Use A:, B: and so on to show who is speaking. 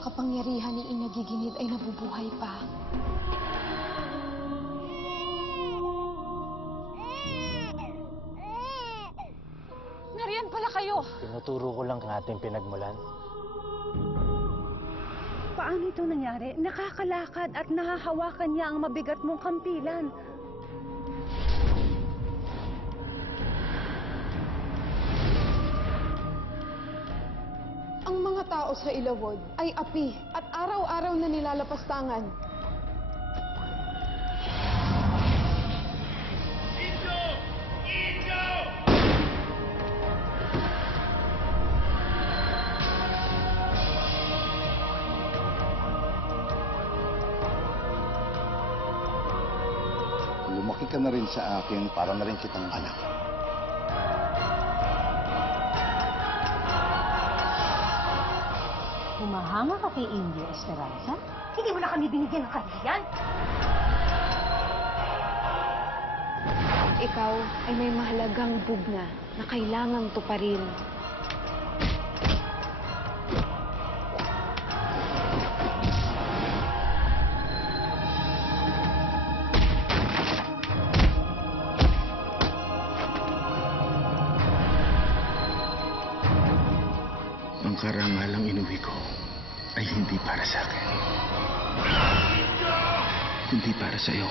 A: kapangyarihan ni Ina Giginit ay nabubuhay pa. Nariyan pala kayo!
B: Tinuturo ko lang ang ating pinagmulan.
C: Paano ito nangyari? Nakakalakad at nahahawakan niya ang mabigat mong kampilan.
A: Ang mga tao sa Ilawod ay api at araw-araw na nilalapastangan.
D: Lumaki ka na rin sa akin, para na rin kitang anak.
C: Humahanga ka kay India Esperanza? Hindi mo na kami binigyan ng kahiyan.
A: Ikaw ay may mahalagang bugna na kailangang tuparin.
D: Ang karangalang inuwi ko ay hindi para sa akin. Hindi para sa iyo.